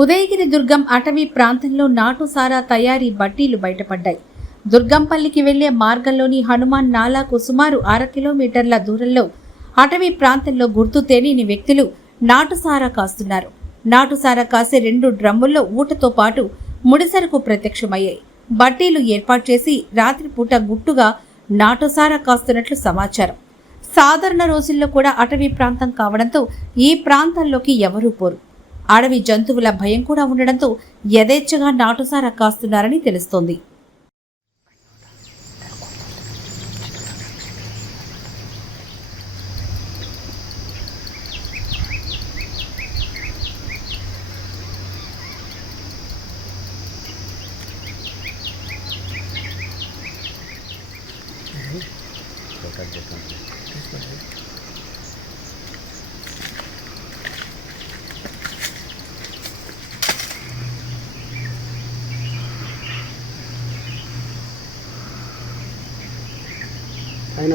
ఉదయగిరి దుర్గం అటవీ ప్రాంతంలో నాటుసారా తయారీ బట్టీలు బయటపడ్డాయి. దుర్గంపల్లికి వెళ్ళే మార్గంలోని హనుమాన్ నాలాకు సుమారు అర కిలోమీటర్ల దూరంలో అటవీ ప్రాంతంలో గుర్తు తెలియని వ్యక్తులు నాటుసారా కాస్తున్నారు. నాటుసారా కాసే రెండు డ్రమ్ముల్లో ఊటతో పాటు ముడిసరుకు ప్రత్యక్షమయ్యాయి. బట్టీలు ఏర్పాటు చేసి రాత్రిపూట గుట్టుగా నాటుసారా కాస్తున్నట్లు సమాచారం. సాధారణ రోజుల్లో కూడా అటవీ ప్రాంతం కావడంతో ఈ ప్రాంతంలోకి ఎవరూ పోరు. అడవి జంతువుల భయం కూడా ఉండడంతో యథేచ్ఛగా నాటుసారా కాస్తున్నారని తెలుస్తోంది. ఆయన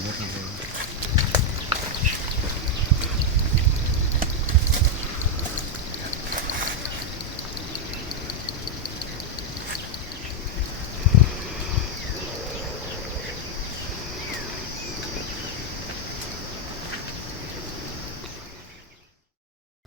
ありがと